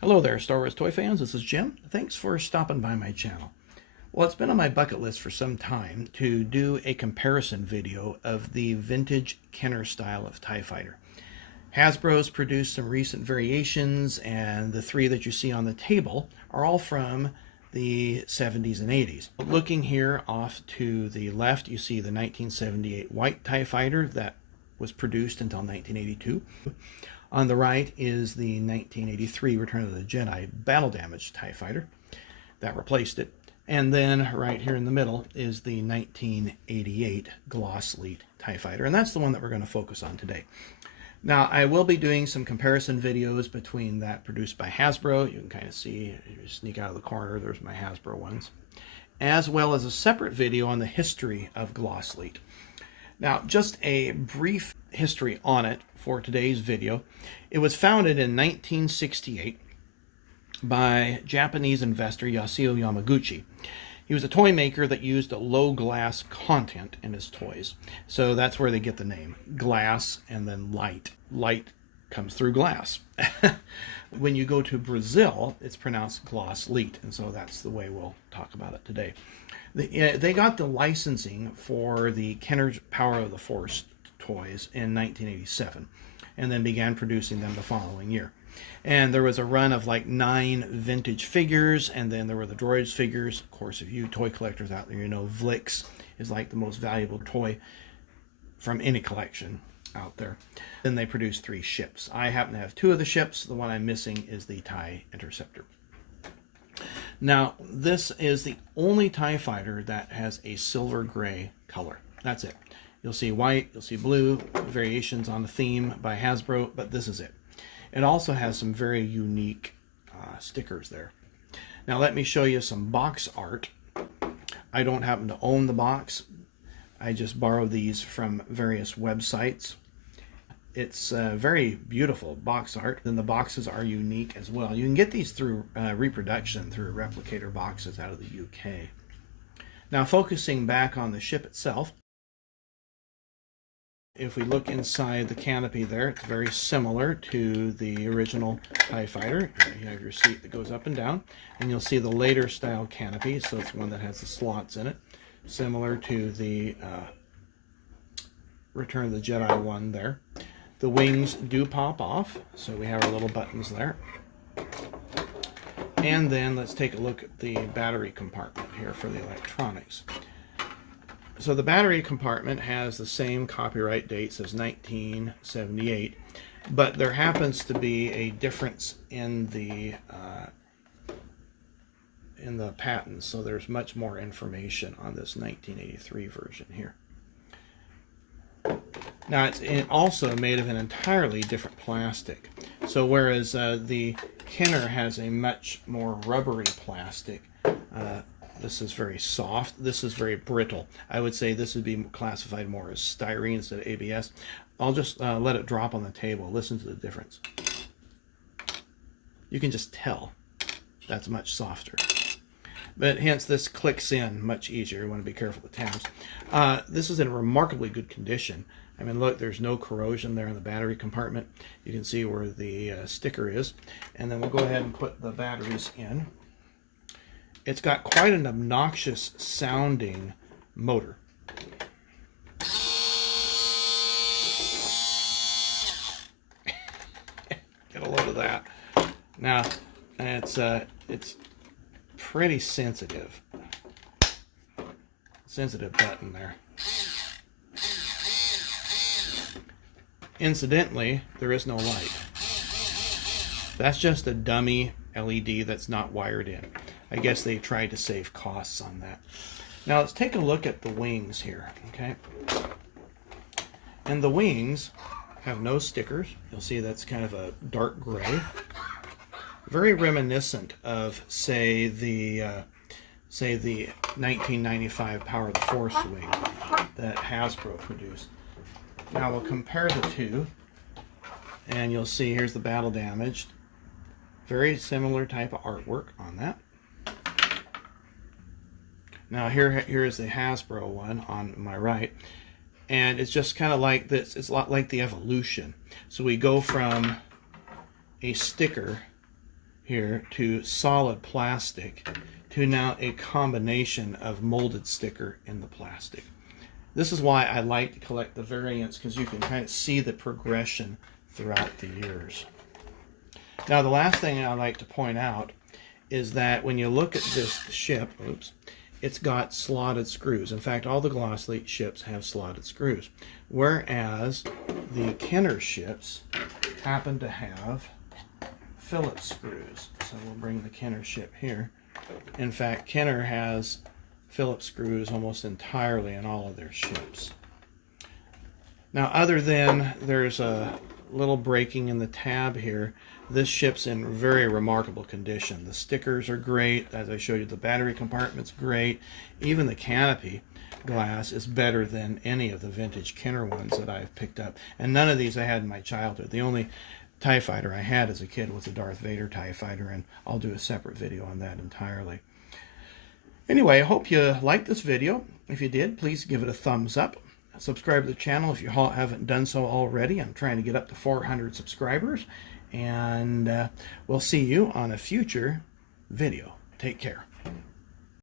Hello there, Star Wars toy fans. This is Jim. Thanks for stopping by my channel. Well, it's been on my bucket list for some time to do a comparison video of the vintage Kenner style of TIE Fighter. Hasbro's produced some recent variations, and the three that you see on the table are all from the 70s and 80s. Looking here off to the left, you see the 1978 white TIE Fighter that was produced until 1982. On the right is the 1983 Return of the Jedi battle damaged TIE Fighter that replaced it. And then right here in the middle is the 1988 Glasslite TIE Fighter, and that's the one that we're going to focus on today. Now, I will be doing some comparison videos between that produced by Hasbro. You can kind of see, you sneak out of the corner, there's my Hasbro ones, as well as a separate video on the history of Glasslite. Now, just a brief history on it for today's video. It was founded in 1968 by Japanese investor Yasuo Yamaguchi. He was a toy maker that used a low glass content in his toys. So that's where they get the name. Glass and then light. Light comes through glass. When you go to Brazil, it's pronounced Glasslite, and so that's the way we'll talk about it today. They got the licensing for the Kenner's Power of the Force toys in 1987, and then began producing them the following year. And there was a run of like 9 vintage figures, and then there were the droids figures. Of course, if you toy collectors out there, you know Vlix is like the most valuable toy from any collection out there. Then they produced 3 ships. I happen to have 2 of the ships. The one I'm missing is the TIE Interceptor. Now, this is the only TIE Fighter that has a silver gray color. That's it. You'll see white, you'll see blue, variations on the theme by Hasbro, but this is it. It also has some very unique stickers there. Now let me show you some box art. I don't happen to own the box. I just borrowed these from various websites. It's very beautiful box art, and the boxes are unique as well. You can get these through reproduction through replicator boxes out of the UK. Now, focusing back on the ship itself, if we look inside the canopy there, it's very similar to the original TIE Fighter. You have your seat that goes up and down, and you'll see the later style canopy, so it's one that has the slots in it, similar to the Return of the Jedi one there. The wings do pop off, so we have our little buttons there. And then let's take a look at the battery compartment here for the electronics. So the battery compartment has the same copyright dates as 1978, but there happens to be a difference in the patents, so there's much more information on this 1983 version here. Now, it's also made of an entirely different plastic. So whereas the Kenner has a much more rubbery plastic, this is very soft. This is very brittle. I would say this would be classified more as styrene instead of ABS. I'll just let it drop on the table. Listen to the difference. You can just tell that's much softer. But hence this clicks in much easier. You want to be careful with tabs. This is in remarkably good condition. I mean, look, there's no corrosion there in the battery compartment. You can see where the sticker is. And then we'll go ahead and put the batteries in. It's got quite an obnoxious sounding motor. Get a load of that. Now, it's pretty sensitive. Sensitive button there. Incidentally, there is no light. That's just a dummy LED that's not wired in. I guess they tried to save costs on that. Now let's take a look at the wings here, okay? And the wings have no stickers. You'll see that's kind of a dark gray. Very reminiscent of, say the 1995 Power of the Force wing that Hasbro produced. Now we'll compare the two, and you'll see here's the battle damaged. Very similar type of artwork on that. Now here is the Hasbro one on my right, and it's just kind of like this. It's a lot like the Evolution. So we go from a sticker here to solid plastic to now a combination of molded sticker in the plastic. This is why I like to collect the variants, because you can kind of see the progression throughout the years. Now, the last thing I like to point out is that when you look at this ship, oops, it's got slotted screws. In fact, all the Glasslite ships have slotted screws, whereas the Kenner ships happen to have Phillips screws. So we'll bring the Kenner ship here. In fact, Kenner has Phillips screws almost entirely in all of their ships. Now, other than there's a little breaking in the tab here, this ship's in very remarkable condition. The stickers are great. As I showed you, the battery compartment's great. Even the canopy glass is better than any of the vintage Kenner ones that I've picked up. And none of these I had in my childhood. The only TIE fighter I had as a kid was a Darth Vader TIE fighter, and I'll do a separate video on that entirely. Anyway, I hope you liked this video. If you did, please give it a thumbs up. Subscribe to the channel if you haven't done so already. I'm trying to get up to 400 subscribers. And we'll see you on a future video. Take care.